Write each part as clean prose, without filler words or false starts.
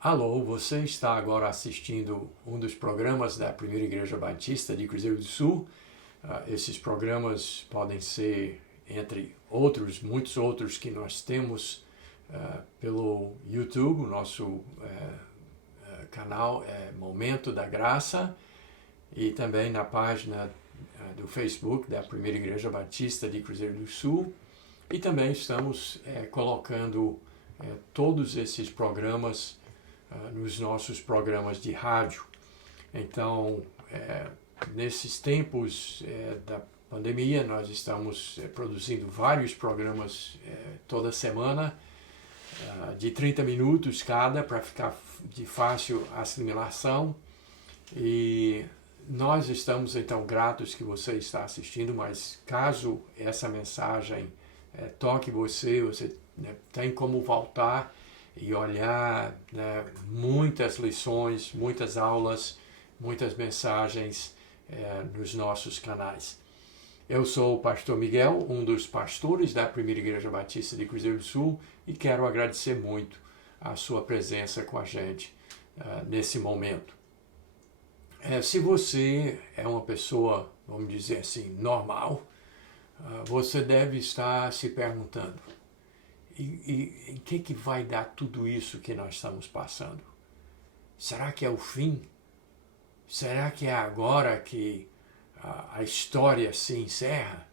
Alô, você está agora assistindo um dos programas da Primeira Igreja Batista de Cruzeiro do Sul. Esses programas podem ser, entre outros, muitos outros que nós temos pelo YouTube. O nosso canal é Momento da Graça, e também na página do Facebook da Primeira Igreja Batista de Cruzeiro do Sul. E também estamos colocando todos esses programas nos nossos programas de rádio. Então, nesses tempos da pandemia, nós estamos produzindo vários programas toda semana, de 30 minutos cada, para ficar de fácil assimilação. E nós estamos então gratos que você está assistindo, mas caso essa mensagem toque você tem como voltar e olhar muitas lições, muitas aulas, muitas mensagens nos nossos canais. Eu sou o pastor Miguel, um dos pastores da Primeira Igreja Batista de Cruzeiro do Sul, e quero agradecer muito a sua presença com a gente nesse momento. Se você é uma pessoa, vamos dizer assim, normal, você deve estar se perguntando: e em que vai dar tudo isso que nós estamos passando? Será que é o fim? Será que é agora que a história se encerra?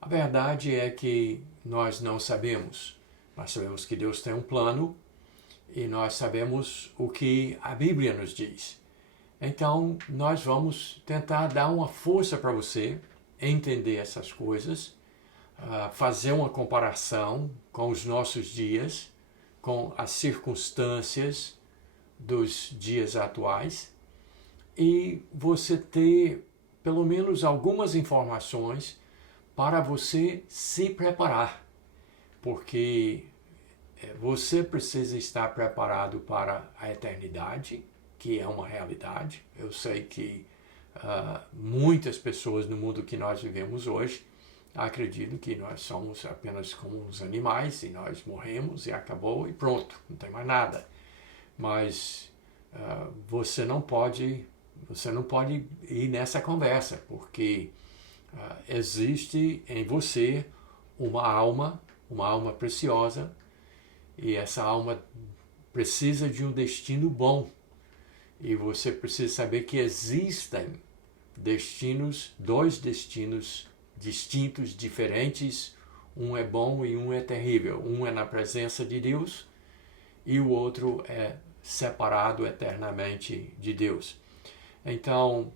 A verdade é que nós não sabemos. Nós sabemos que Deus tem um plano e nós sabemos o que a Bíblia nos diz. Então, nós vamos tentar dar uma força para você entender essas coisas, fazer uma comparação com os nossos dias, com as circunstâncias dos dias atuais, e você ter pelo menos algumas informações para você se preparar, porque você precisa estar preparado para a eternidade, que é uma realidade. Eu sei que muitas pessoas no mundo que nós vivemos hoje acreditam que nós somos apenas como os animais e nós morremos e acabou e pronto, não tem mais nada. Mas você não pode ir nessa conversa, porque existe em você uma alma preciosa, e essa alma precisa de um destino bom. E você precisa saber que existem dois destinos distintos, diferentes. Um é bom e um é terrível. Um é na presença de Deus e o outro é separado eternamente de Deus. Então,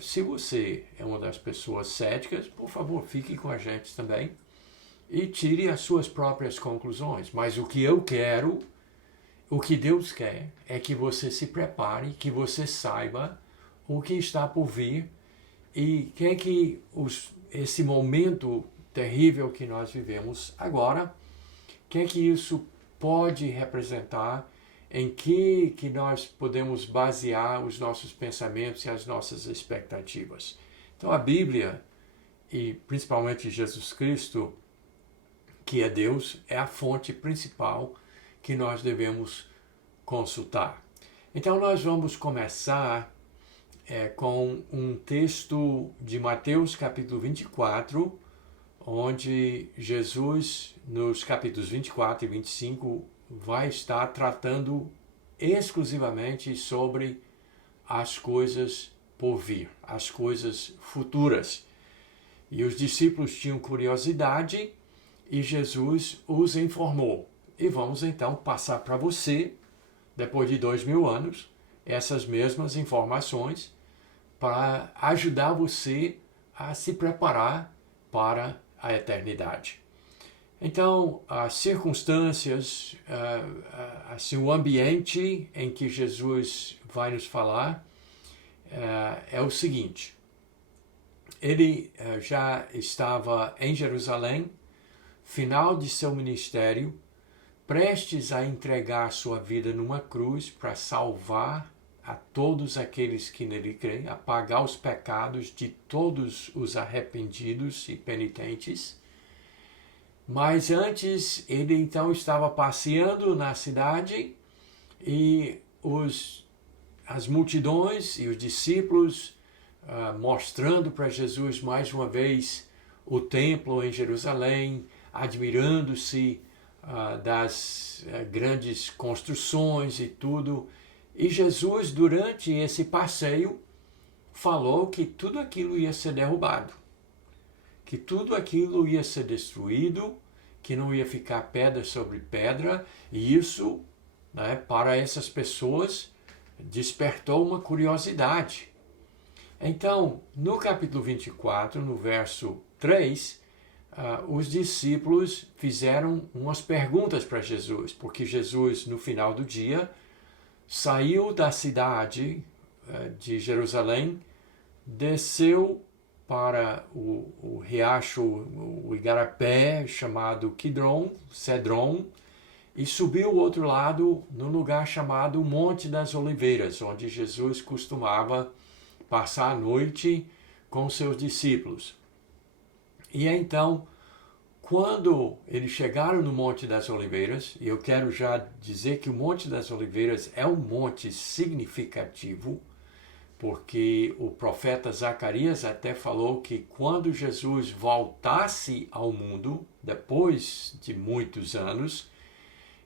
se você é uma das pessoas céticas, por favor, fique com a gente também e tire as suas próprias conclusões. Mas o que eu quero, o que Deus quer, é que você se prepare, que você saiba o que está por vir e quer que esse momento terrível que nós vivemos agora, que isso pode representar, em que nós podemos basear os nossos pensamentos e as nossas expectativas. Então a Bíblia, e principalmente Jesus Cristo, que é Deus, é a fonte principal que nós devemos consultar. Então nós vamos começar com um texto de Mateus capítulo 24, onde Jesus, nos capítulos 24 e 25, vai estar tratando exclusivamente sobre as coisas por vir, as coisas futuras. E os discípulos tinham curiosidade e Jesus os informou. E vamos então passar para você, depois de 2000 anos, essas mesmas informações para ajudar você a se preparar para a eternidade. Então, as circunstâncias, assim, o ambiente em que Jesus vai nos falar é o seguinte: ele já estava em Jerusalém, final de seu ministério, prestes a entregar sua vida numa cruz para salvar a todos aqueles que nele creem, a pagar os pecados de todos os arrependidos e penitentes. Mas antes, ele então estava passeando na cidade e as multidões e os discípulos mostrando para Jesus mais uma vez o templo em Jerusalém, admirando-se das grandes construções e tudo. E Jesus, durante esse passeio, falou que tudo aquilo ia ser derrubado, que tudo aquilo ia ser destruído, que não ia ficar pedra sobre pedra, e isso, né, para essas pessoas, despertou uma curiosidade. Então, no capítulo 24, no verso 3, os discípulos fizeram umas perguntas para Jesus, porque Jesus, no final do dia, saiu da cidade de Jerusalém, desceu para o riacho, o igarapé, chamado Cedron, e subiu o outro lado, no lugar chamado Monte das Oliveiras, onde Jesus costumava passar a noite com seus discípulos. E então, quando eles chegaram no Monte das Oliveiras, e eu quero já dizer que o Monte das Oliveiras é um monte significativo, porque o profeta Zacarias até falou que quando Jesus voltasse ao mundo, depois de muitos anos,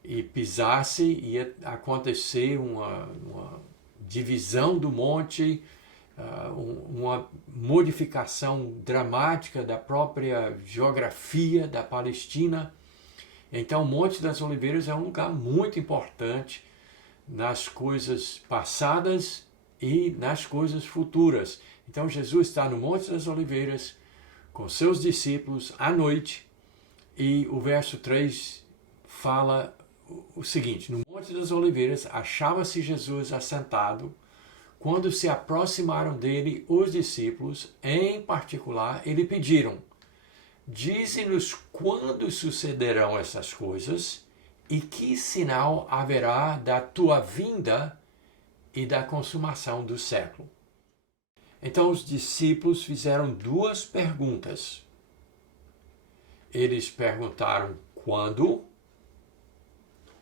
e pisasse, ia acontecer uma divisão do monte, uma modificação dramática da própria geografia da Palestina. Então, o Monte das Oliveiras é um lugar muito importante nas coisas passadas e nas coisas futuras. Então, Jesus está no Monte das Oliveiras com seus discípulos à noite, e o verso 3 fala o seguinte: no Monte das Oliveiras achava-se Jesus assentado. Quando se aproximaram dele os discípulos, em particular, lhe pediram: dize-nos quando sucederão essas coisas e que sinal haverá da tua vinda e da consumação do século. Então os discípulos fizeram duas perguntas. Eles perguntaram quando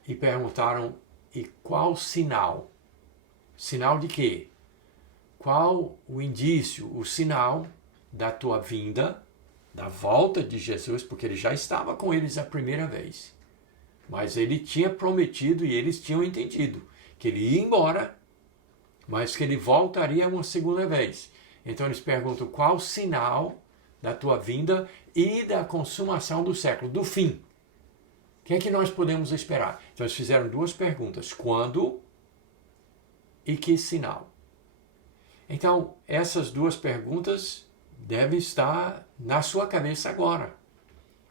e perguntaram e qual sinal. Sinal de quê? Qual o indício, o sinal da tua vinda, da volta de Jesus, porque ele já estava com eles a primeira vez. Mas ele tinha prometido e eles tinham entendido que ele ia embora, mas que ele voltaria uma segunda vez. Então eles perguntam qual o sinal da tua vinda e da consumação do século, do fim. O que é que nós podemos esperar? Então eles fizeram duas perguntas: quando e que sinal? Então, essas duas perguntas devem estar na sua cabeça agora.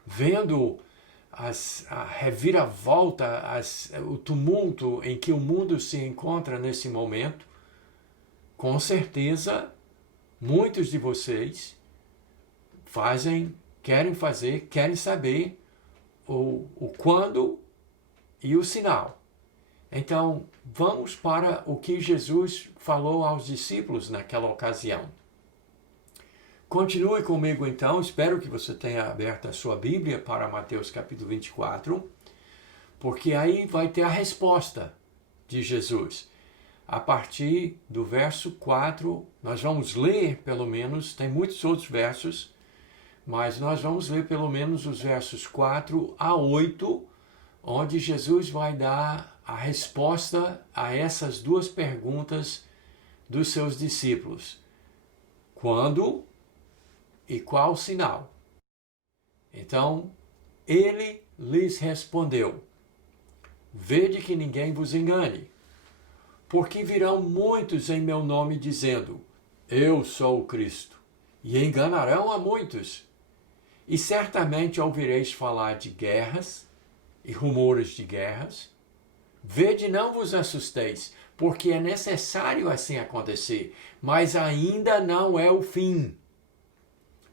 Vendo a reviravolta, o tumulto em que o mundo se encontra nesse momento, com certeza, muitos de vocês querem saber o quando e o sinal. Então, vamos para o que Jesus falou aos discípulos naquela ocasião. Continue comigo então, espero que você tenha aberto a sua Bíblia para Mateus capítulo 24, porque aí vai ter a resposta de Jesus. A partir do verso 4, nós vamos ler pelo menos, tem muitos outros versos, mas nós vamos ler pelo menos os versos 4 a 8, onde Jesus vai dar a resposta a essas duas perguntas dos seus discípulos. Quando e qual sinal? Então, ele lhes respondeu: vede que ninguém vos engane, porque virão muitos em meu nome dizendo: eu sou o Cristo, e enganarão a muitos. E certamente ouvireis falar de guerras e rumores de guerras. Vede, não vos assusteis, porque é necessário assim acontecer, mas ainda não é o fim.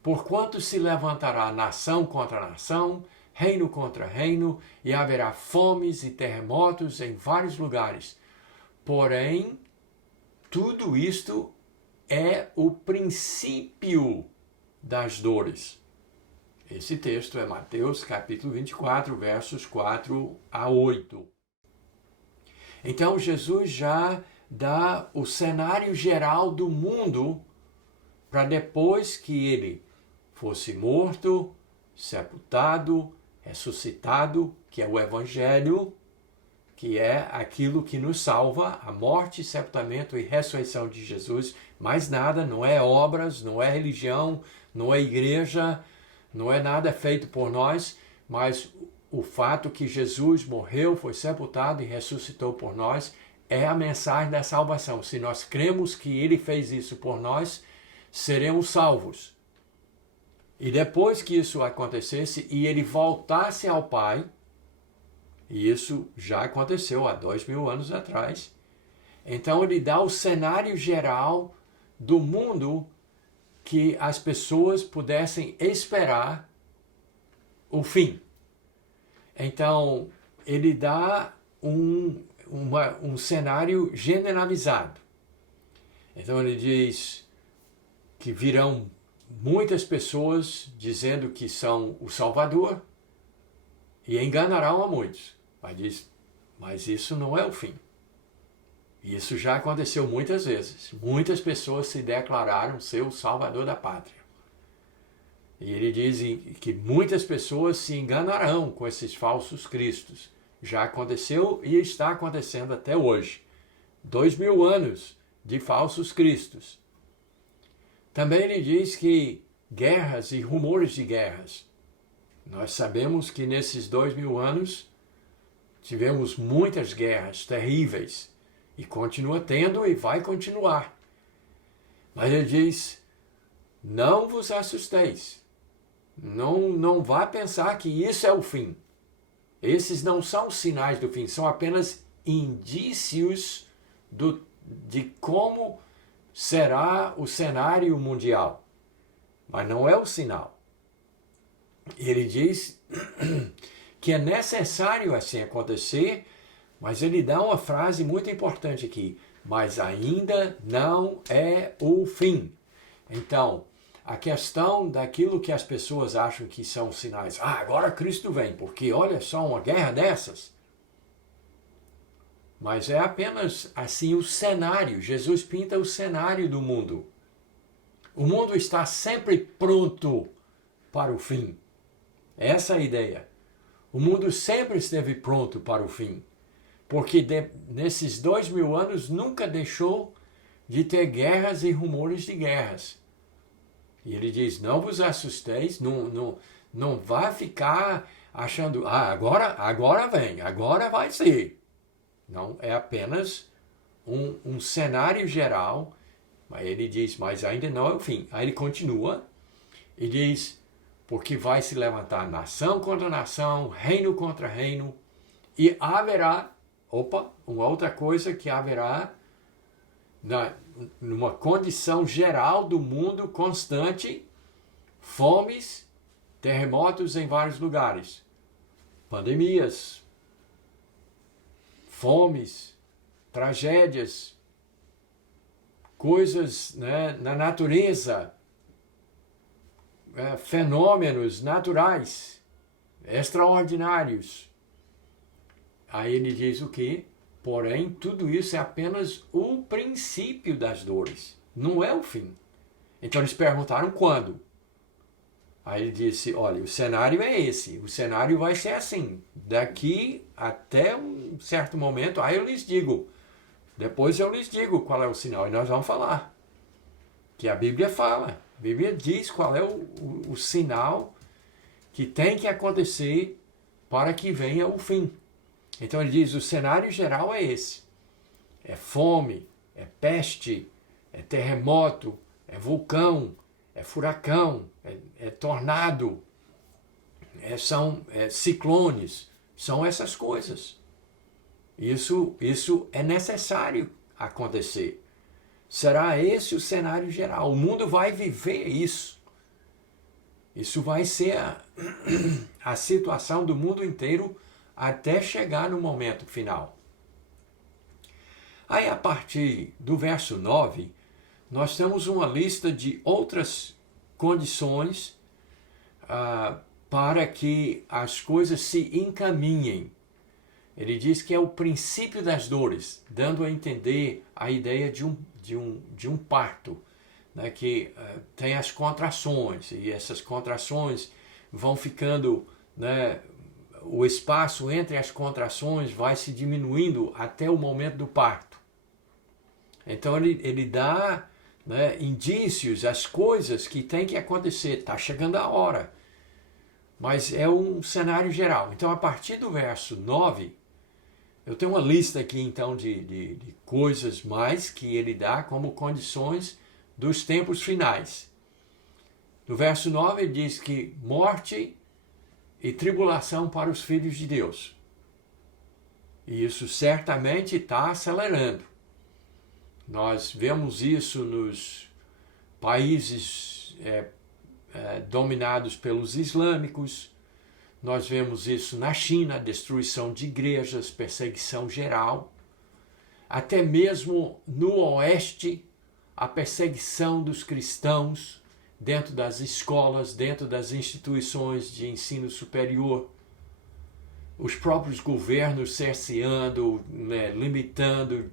Porquanto se levantará nação contra nação, reino contra reino, e haverá fomes e terremotos em vários lugares. Porém, tudo isto é o princípio das dores. Esse texto é Mateus capítulo 24, versos 4 a 8. Então Jesus já dá o cenário geral do mundo para depois que ele fosse morto, sepultado, ressuscitado, que é o Evangelho, que é aquilo que nos salva, a morte, sepultamento e ressurreição de Jesus. Mais nada, não é obras, não é religião, não é igreja, não é nada feito por nós, mas o fato que Jesus morreu, foi sepultado e ressuscitou por nós é a mensagem da salvação. Se nós cremos que ele fez isso por nós, seremos salvos. E depois que isso acontecesse e ele voltasse ao Pai, e isso já aconteceu há 2000 anos atrás, então ele dá o cenário geral do mundo que as pessoas pudessem esperar o fim. Então, ele dá um cenário generalizado. Então, ele diz que virão muitas pessoas dizendo que são o Salvador e enganarão a muitos. Mas isso não é o fim. Isso já aconteceu muitas vezes. Muitas pessoas se declararam ser o Salvador da pátria. E ele diz que muitas pessoas se enganarão com esses falsos cristos. Já aconteceu e está acontecendo até hoje. 2000 anos de falsos cristos. Também ele diz que guerras e rumores de guerras. Nós sabemos que nesses 2000 anos tivemos muitas guerras terríveis. E continua tendo e vai continuar. Mas ele diz, não vos assusteis. Não vá pensar que isso é o fim. Esses não são sinais do fim, são apenas indícios de como será o cenário mundial. Mas não é o sinal. Ele diz que é necessário assim acontecer, mas ele dá uma frase muito importante aqui. Mas ainda não é o fim. Então, a questão daquilo que as pessoas acham que são sinais. Agora Cristo vem, porque olha só uma guerra dessas. Mas é apenas assim o cenário. Jesus pinta o cenário do mundo. O mundo está sempre pronto para o fim. Essa é a ideia. O mundo sempre esteve pronto para o fim. Porque nesses 2000 anos nunca deixou de ter guerras e rumores de guerras. E ele diz, não vos assusteis, não vá ficar achando, agora vem, agora vai ser. Não, é apenas um cenário geral. Mas ele diz, mas ainda não é o fim. Aí ele continua e diz, porque vai se levantar nação contra nação, reino contra reino, e haverá, uma outra coisa que haverá numa condição geral do mundo constante, fomes, terremotos em vários lugares, pandemias, fomes, tragédias, coisas, né, na natureza, fenômenos naturais, extraordinários. Aí ele diz o quê? Porém, tudo isso é apenas o princípio das dores, não é o fim. Então eles perguntaram quando. Aí ele disse, olha, o cenário é esse, o cenário vai ser assim, daqui até um certo momento, aí eu lhes digo, depois eu lhes digo qual é o sinal, e nós vamos falar. Que a Bíblia fala, a Bíblia diz qual é o sinal que tem que acontecer para que venha o fim. Então ele diz, o cenário geral é esse. É fome, é peste, é terremoto, é vulcão, é furacão, é tornado, são ciclones, são essas coisas. Isso é necessário acontecer. Será esse o cenário geral. O mundo vai viver isso. Isso vai ser a situação do mundo inteiro até chegar no momento final. Aí, a partir do verso 9, nós temos uma lista de outras condições para que as coisas se encaminhem. Ele diz que é o princípio das dores, dando a entender a ideia de um parto, né, que tem as contrações, e essas contrações vão ficando, né, o espaço entre as contrações vai se diminuindo até o momento do parto. Então ele dá, né, indícios, as coisas que tem que acontecer, está chegando a hora. Mas é um cenário geral. Então, a partir do verso 9, eu tenho uma lista aqui, então, de coisas mais que ele dá como condições dos tempos finais. No verso 9, ele diz que morte e tribulação para os filhos de Deus. E isso certamente está acelerando. Nós vemos isso nos países dominados pelos islâmicos. Nós vemos isso na China, destruição de igrejas, perseguição geral. Até mesmo no Oeste, a perseguição dos cristãos dentro das escolas, dentro das instituições de ensino superior. Os próprios governos cerceando, né, limitando,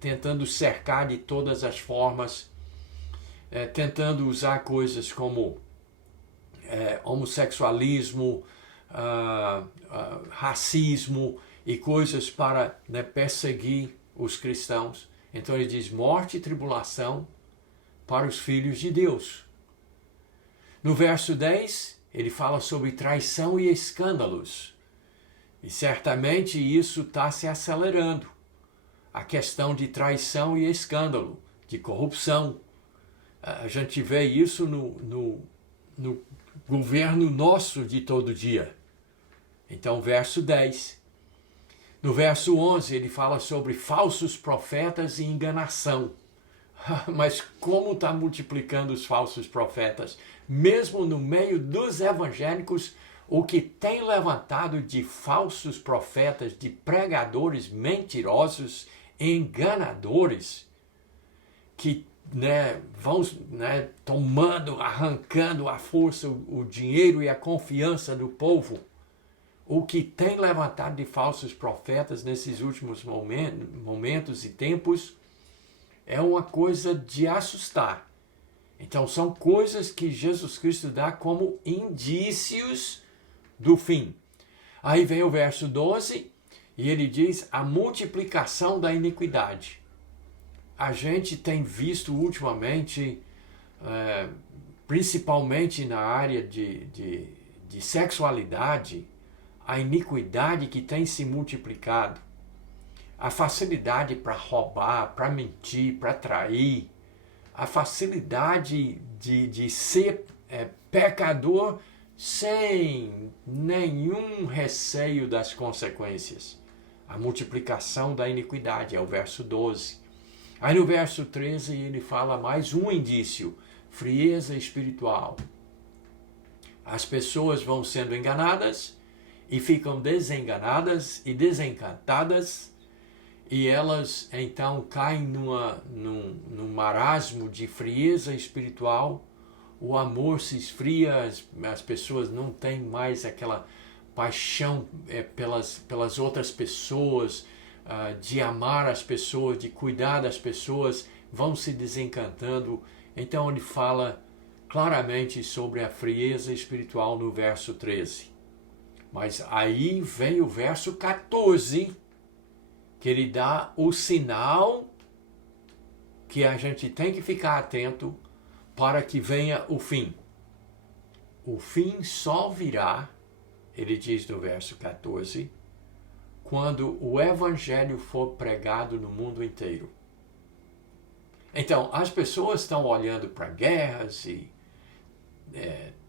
tentando cercar de todas as formas, tentando usar coisas como homossexualismo, racismo e coisas para, né, perseguir os cristãos. Então ele diz morte e tribulação para os filhos de Deus. No verso 10, ele fala sobre traição e escândalos. E certamente isso está se acelerando. A questão de traição e escândalo, de corrupção. A gente vê isso no governo nosso de todo dia. Então, verso 10. No verso 11, ele fala sobre falsos profetas e enganação. Mas como está multiplicando os falsos profetas? Mesmo no meio dos evangélicos, o que tem levantado de falsos profetas, de pregadores mentirosos, enganadores, que, né, vão, né, tomando, arrancando à força o dinheiro e a confiança do povo. O que tem levantado de falsos profetas nesses últimos momentos e tempos é uma coisa de assustar. Então são coisas que Jesus Cristo dá como indícios do fim. Aí vem o verso 12 e ele diz a multiplicação da iniquidade. A gente tem visto ultimamente, principalmente na área de sexualidade, a iniquidade que tem se multiplicado. A facilidade para roubar, para mentir, para trair. A facilidade de ser pecador sem nenhum receio das consequências. A multiplicação da iniquidade é o verso 12. Aí no verso 13 ele fala mais um indício, frieza espiritual. As pessoas vão sendo enganadas e ficam desenganadas e desencantadas, e elas então caem num marasmo de frieza espiritual. O amor se esfria, as pessoas não têm mais aquela paixão pelas outras pessoas, de amar as pessoas, de cuidar das pessoas, vão se desencantando. Então ele fala claramente sobre a frieza espiritual no verso 13. Mas aí vem o verso 14, que ele dá o sinal que a gente tem que ficar atento para que venha o fim. O fim só virá, ele diz no verso 14, quando o evangelho for pregado no mundo inteiro. Então, as pessoas estão olhando para guerras e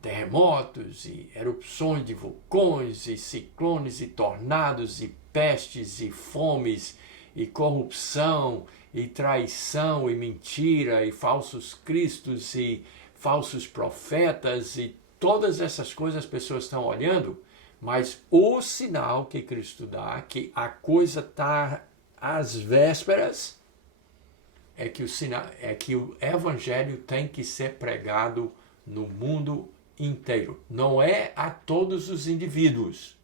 terremotos e erupções de vulcões e ciclones e tornados e pestes e fomes e corrupção e traição e mentira e falsos cristos e falsos profetas e todas essas coisas as pessoas estão olhando, mas o sinal que Cristo dá, que a coisa está às vésperas, é que o evangelho tem que ser pregado no mundo inteiro. Não é a todos os indivíduos,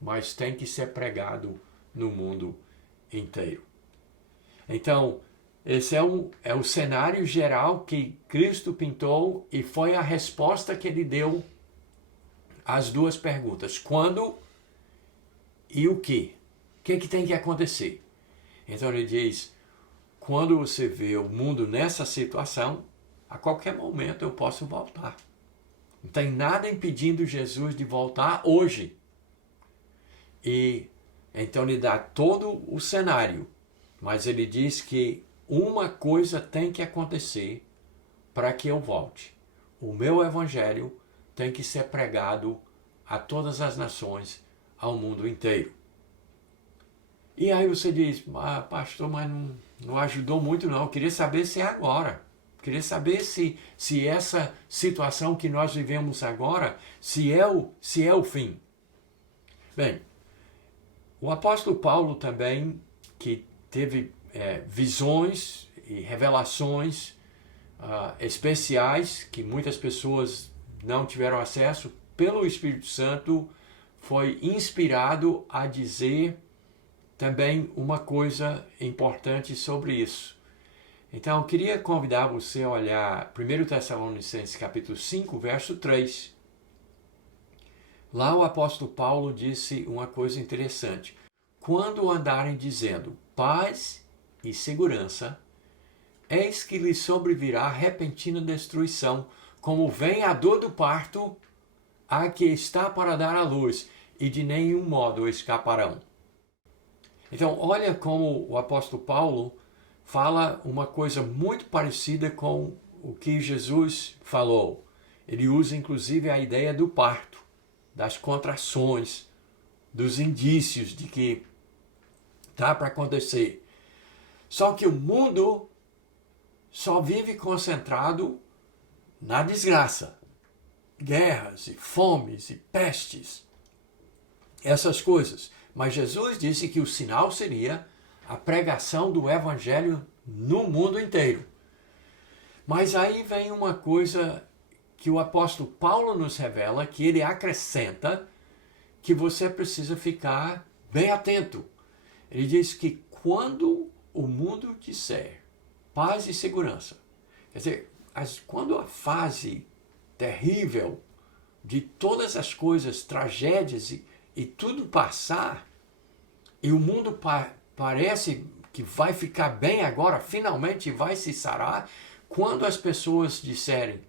mas tem que ser pregado no mundo inteiro. Então, esse é o cenário geral que Cristo pintou e foi a resposta que ele deu às duas perguntas. Quando e o que? O que tem que acontecer? Então ele diz, quando você vê o mundo nessa situação, a qualquer momento eu posso voltar. Não tem nada impedindo Jesus de voltar hoje. E então ele dá todo o cenário, mas ele diz que uma coisa tem que acontecer para que eu volte. O meu evangelho tem que ser pregado a todas as nações, ao mundo inteiro. E aí você diz, pastor, mas não ajudou muito não. Eu queria saber se é agora. Eu queria saber se essa situação que nós vivemos agora, se é o fim. Bem, o apóstolo Paulo também, que teve visões e revelações especiais, que muitas pessoas não tiveram acesso, pelo Espírito Santo, foi inspirado a dizer também uma coisa importante sobre isso. Então, eu queria convidar você a olhar 1 Tessalonicenses capítulo 5, verso 3. Lá o apóstolo Paulo disse uma coisa interessante. Quando andarem dizendo paz e segurança, eis que lhes sobrevirá repentina destruição, como vem a dor do parto a que está para dar à luz, e de nenhum modo escaparão. Então, olha como o apóstolo Paulo fala uma coisa muito parecida com o que Jesus falou. Ele usa inclusive a ideia do parto, das contrações, dos indícios de que está para acontecer. Só que o mundo só vive concentrado na desgraça. Guerras e fomes e pestes, essas coisas. Mas Jesus disse que o sinal seria a pregação do evangelho no mundo inteiro. Mas aí vem uma coisa que o apóstolo Paulo nos revela, que ele acrescenta que você precisa ficar bem atento. Ele diz que quando o mundo disser paz e segurança, quer dizer, quando a fase terrível de todas as coisas, tragédias e tudo passar, e o mundo parece que vai ficar bem agora, finalmente vai se sarar, quando as pessoas disserem,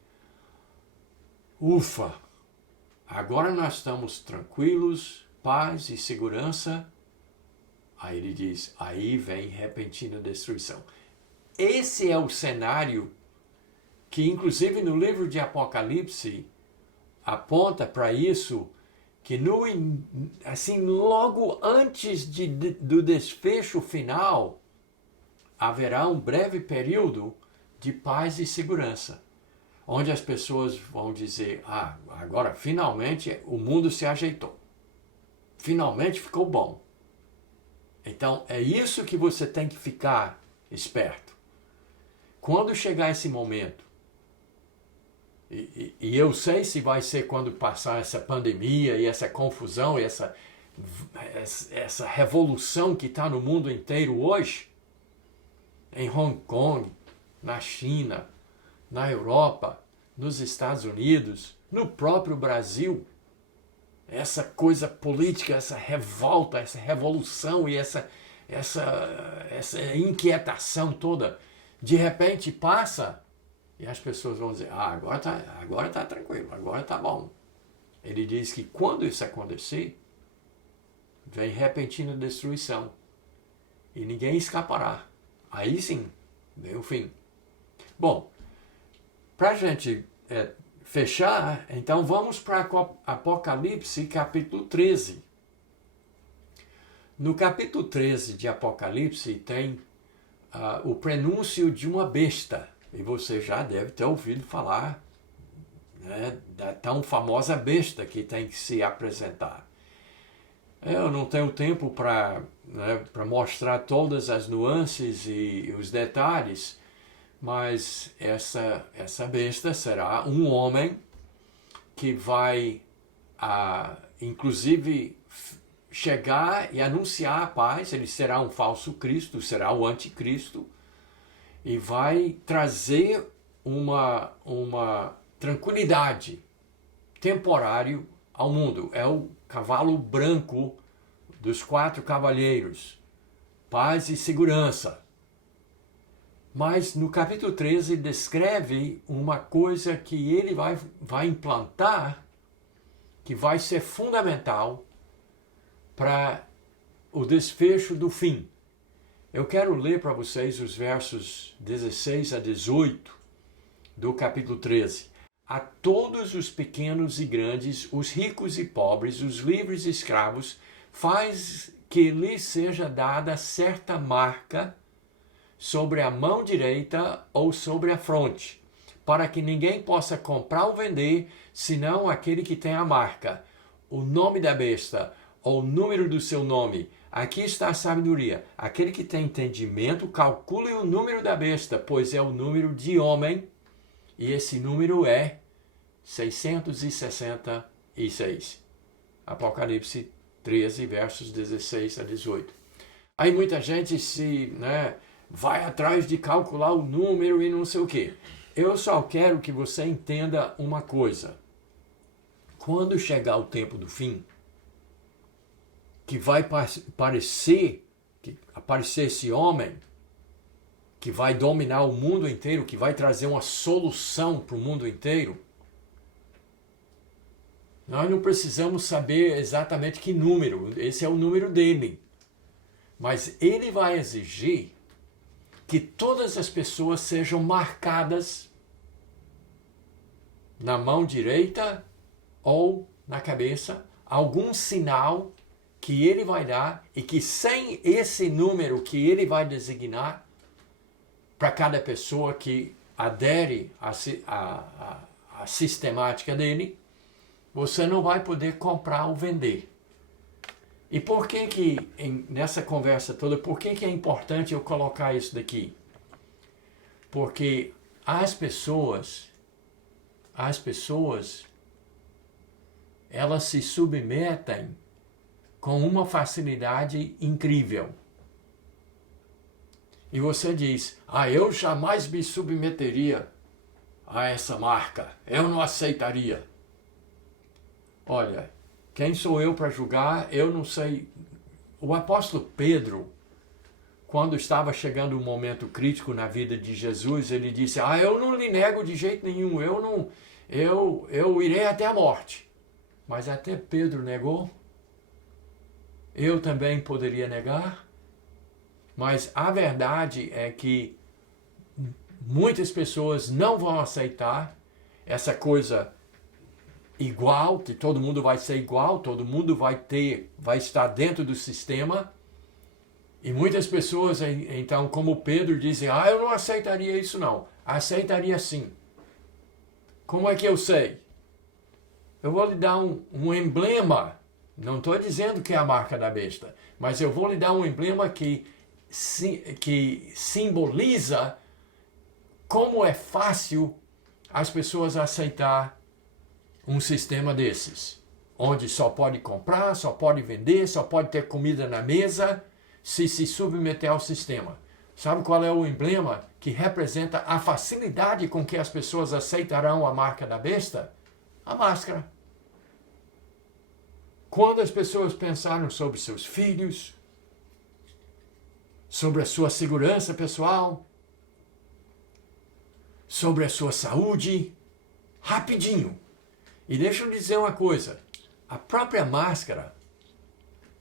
ufa, agora nós estamos tranquilos, paz e segurança, aí ele diz, aí vem repentina destruição. Esse é o cenário que inclusive no livro de Apocalipse aponta para isso, que logo antes do desfecho final, haverá um breve período de paz e segurança, onde as pessoas vão dizer, agora finalmente o mundo se ajeitou, finalmente ficou bom. Então é isso que você tem que ficar esperto. Quando chegar esse momento, e eu sei se vai ser quando passar essa pandemia e essa confusão e essa revolução que está no mundo inteiro hoje, em Hong Kong, na China, na Europa, nos Estados Unidos, no próprio Brasil, essa coisa política, essa revolta, essa revolução e essa inquietação toda, de repente passa. E as pessoas vão dizer, agora tá tranquilo, agora tá bom. Ele diz que quando isso acontecer, vem repentina destruição. E ninguém escapará. Aí sim, vem o fim. Bom, para a gente fechar, então vamos para Apocalipse capítulo 13. No capítulo 13 de Apocalipse tem o prenúncio de uma besta. E você já deve ter ouvido falar, né, da tão famosa besta que tem que se apresentar. Eu não tenho tempo para mostrar todas as nuances e os detalhes, mas essa besta será um homem que vai, inclusive, chegar e anunciar a paz. Ele será um falso Cristo, será o anticristo, e vai trazer uma tranquilidade temporária ao mundo. É o cavalo branco dos 4 cavalheiros, paz e segurança. Mas no capítulo 13 descreve uma coisa que ele vai implantar, que vai ser fundamental para o desfecho do fim. Eu quero ler para vocês os versos 16 a 18 do capítulo 13. A todos os pequenos e grandes, os ricos e pobres, os livres e escravos, faz que lhes seja dada certa marca sobre a mão direita ou sobre a fronte, para que ninguém possa comprar ou vender, senão aquele que tem a marca, o nome da besta, ou o número do seu nome. Aqui está a sabedoria. Aquele que tem entendimento, calcule o número da besta, pois é o número de homem, e esse número é 666. Apocalipse 13, versos 16 a 18. Aí muita gente vai atrás de calcular o número e não sei o quê. Eu só quero que você entenda uma coisa. Quando chegar o tempo do fim, que vai aparecer esse homem que vai dominar o mundo inteiro, que vai trazer uma solução para o mundo inteiro, nós não precisamos saber exatamente que número, esse é o número dele. Mas ele vai exigir que todas as pessoas sejam marcadas na mão direita ou na cabeça, algum sinal que ele vai dar, e que sem esse número que ele vai designar para cada pessoa que adere à sistemática dele, você não vai poder comprar ou vender. E por que nessa conversa toda, por que é importante eu colocar isso daqui? Porque as pessoas, elas se submetem com uma facilidade incrível. E você diz, eu jamais me submeteria a essa marca, eu não aceitaria. Olha, quem sou eu para julgar? Eu não sei. O apóstolo Pedro, quando estava chegando um momento crítico na vida de Jesus, ele disse, eu não lhe nego de jeito nenhum, eu irei até a morte. Mas até Pedro negou. Eu também poderia negar. Mas a verdade é que muitas pessoas não vão aceitar essa coisa igual, que todo mundo vai ser igual, todo mundo vai estar dentro do sistema. E muitas pessoas, então, como Pedro, dizem, eu não aceitaria isso não. Aceitaria sim. Como é que eu sei? Eu vou lhe dar um emblema. Não estou dizendo que é a marca da besta, mas eu vou lhe dar um emblema que simboliza como é fácil as pessoas aceitar um sistema desses, onde só pode comprar, só pode vender, só pode ter comida na mesa, se submeter ao sistema. Sabe qual é o emblema que representa a facilidade com que as pessoas aceitarão a marca da besta? A máscara. Quando as pessoas pensaram sobre seus filhos, sobre a sua segurança pessoal, sobre a sua saúde, rapidinho. E deixa eu dizer uma coisa, a própria máscara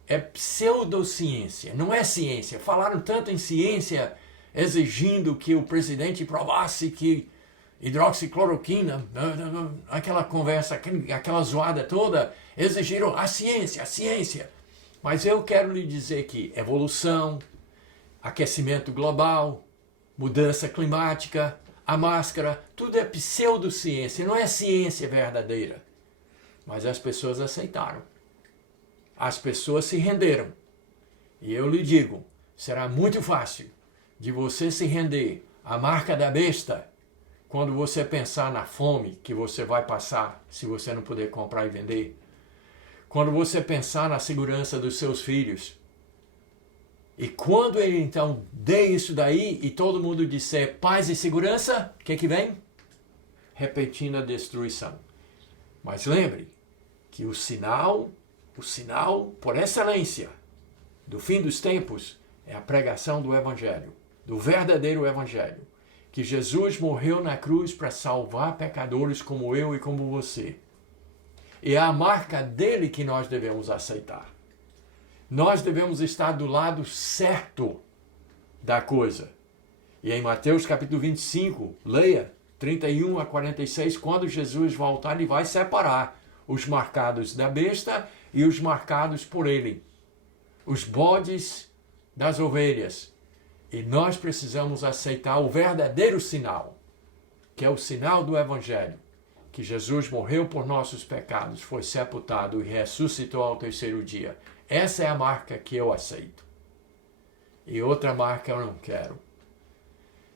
é pseudociência, não é ciência. Falaram tanto em ciência, exigindo que o presidente provasse que hidroxicloroquina, aquela conversa, aquela zoada toda, exigiram a ciência. Mas eu quero lhe dizer que evolução, aquecimento global, mudança climática, a máscara, tudo é pseudociência, não é ciência verdadeira. Mas as pessoas aceitaram. as pessoas se renderam. E eu lhe digo, será muito fácil de você se render à marca da besta quando você pensar na fome que você vai passar se você não puder comprar e vender. Quando você pensar na segurança dos seus filhos. E quando ele então dê isso daí e todo mundo disser paz e segurança, o que vem? Repentina destruição. Mas lembre que o sinal por excelência do fim dos tempos é a pregação do Evangelho, do verdadeiro Evangelho, que Jesus morreu na cruz para salvar pecadores como eu e como você. E é a marca dele que nós devemos aceitar. Nós devemos estar do lado certo da coisa. E em Mateus capítulo 25, leia 31 a 46, quando Jesus voltar, ele vai separar os marcados da besta e os marcados por ele. Os bodes das ovelhas. E nós precisamos aceitar o verdadeiro sinal, que é o sinal do Evangelho, que Jesus morreu por nossos pecados, foi sepultado e ressuscitou ao terceiro dia. Essa é a marca que eu aceito. E outra marca eu não quero.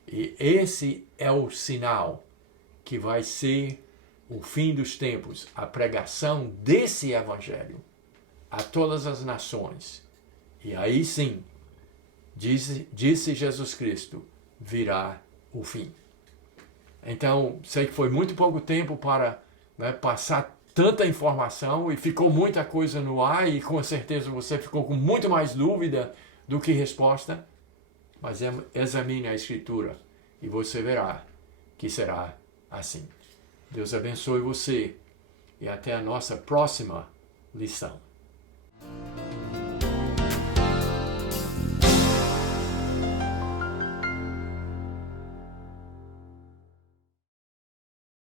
E esse é o sinal que vai ser o fim dos tempos, a pregação desse Evangelho a todas as nações. E aí sim, disse Jesus Cristo, virá o fim. Então, sei que foi muito pouco tempo para passar tanta informação e ficou muita coisa no ar e com certeza você ficou com muito mais dúvida do que resposta, mas examine a Escritura e você verá que será assim. Deus abençoe você e até a nossa próxima lição.